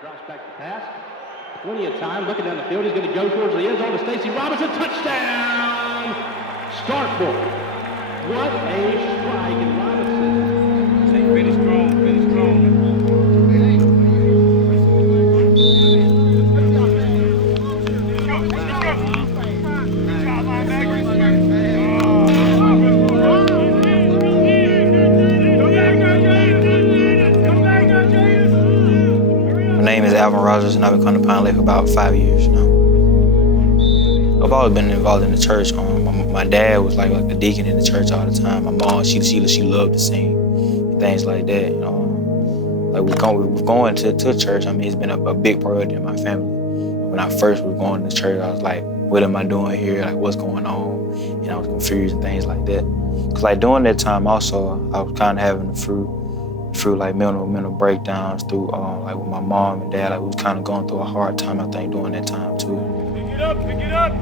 Drops back to pass. Plenty of time. Looking down the field. He's going to go towards the end zone to Stacy Robinson. Touchdown! Starkville. What a strike. And Robinson. Finish strong. Finish strong. My name is Alvin Rogers, and I've been coming to Pinelake for about 5 years now. I've always been involved in the church. My dad was like a deacon in the church all the time. My mom, she loved to sing and things like that. You know, like we're going to church. I mean, it's been a big priority in my family. When I first was going to church, I was like, what am I doing here? Like, what's going on? And I was confused and things like that. Cause like during that time also, I was kind of having through like mental breakdowns through like with my mom and dad. Like we was kind of going through a hard time, I think, during that time too. Pick it up, pick it up.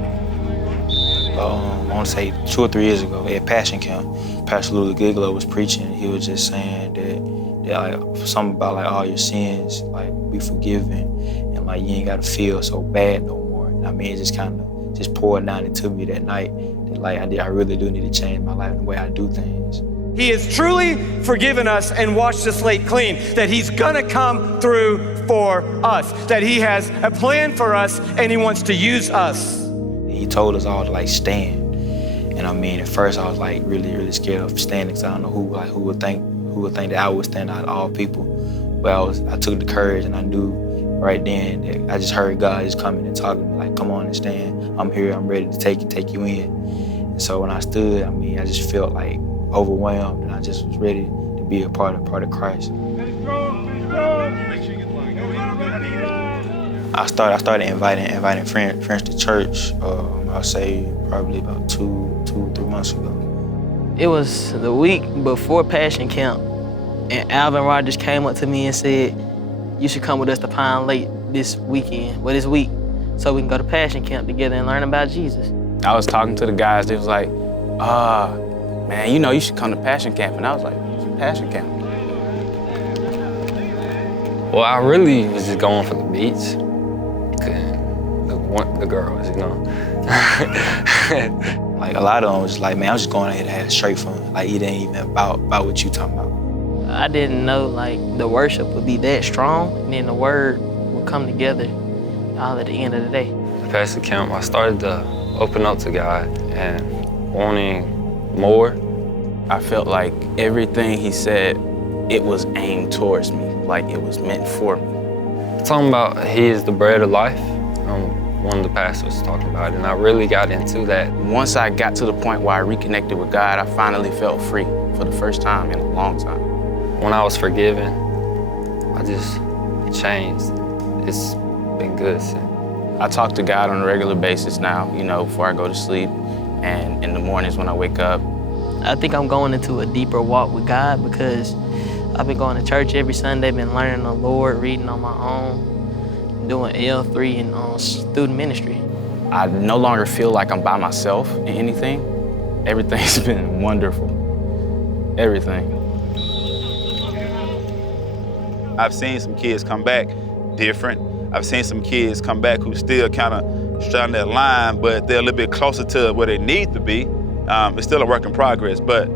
I want to say 2 or 3 years ago at Passion Camp, Pastor Louis Gigolo was preaching. He was just saying that like something about like all your sins like be forgiven and like you ain't gotta feel so bad no more. And I mean, it just kind of just poured down into me that night that like I really do need to change my life and the way I do things. He has truly forgiven us and washed the slate clean, that he's gonna come through for us, that he has a plan for us and he wants to use us. He told us all to like stand. And I mean, at first I was like really scared of standing because I don't know who would think that I would stand out of all people. But I took the courage and I knew right then that I just heard God just coming and talking to me like, come on and stand. I'm here, I'm ready to take you in. And so when I stood, I mean, I just felt like overwhelmed, and I just was ready to be a part of Christ. I started inviting friends to church. I'll say probably about 2-3 months ago. It was the week before Passion Camp, and Alvin Rogers came up to me and said, "You should come with us to Pinelake this week, so we can go to Passion Camp together and learn about Jesus." I was talking to the guys. They was like, man, you know, you should come to Passion Camp. And I was like, Passion Camp? Well, I really was just going for the beats. The girls, you know. Like a lot of them was like, man, I'm just going out here to have straight fun. Like it ain't even about what you talking about. I didn't know like the worship would be that strong, and then the word would come together all at the end of the day. At Passion Camp, I started to open up to God and wanting more. I felt like everything he said, it was aimed towards me, like it was meant for me. Talking about he is the bread of life. One of the pastors was talking about it, and I really got into that. Once I got to the point where I reconnected with God, I finally felt free for the first time in a long time. When I was forgiven, I just changed. It's been good since. I talk to God on a regular basis now, you know, before I go to sleep, and in the mornings when I wake up. I think I'm going into a deeper walk with God because I've been going to church every Sunday, been learning the Lord, reading on my own, doing L3 and student ministry. I no longer feel like I'm by myself in anything. Everything's been wonderful. Everything. I've seen some kids come back different. I've seen some kids come back who still kind of straddling that line, but they're a little bit closer to where they need to be. It's still a work in progress, but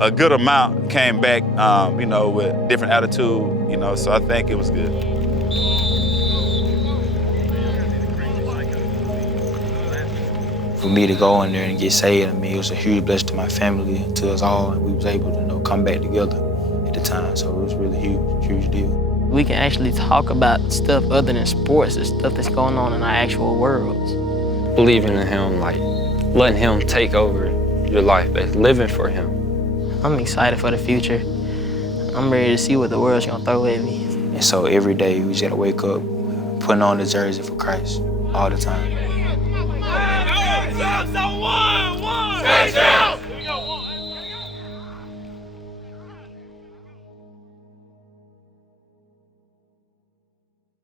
a good amount came back, you know, with different attitude, you know, so I think it was good. For me to go in there and get saved, I mean, it was a huge blessing to my family, to us all, and we was able to, you know, come back together at the time, so it was really huge deal. We can actually talk about stuff other than sports, the stuff that's going on in our actual worlds. Believing in him, like letting him take over your life, living for him. I'm excited for the future. I'm ready to see what the world's gonna throw at me. And so every day we just gotta wake up, putting on the jersey for Christ all the time. Touchdown!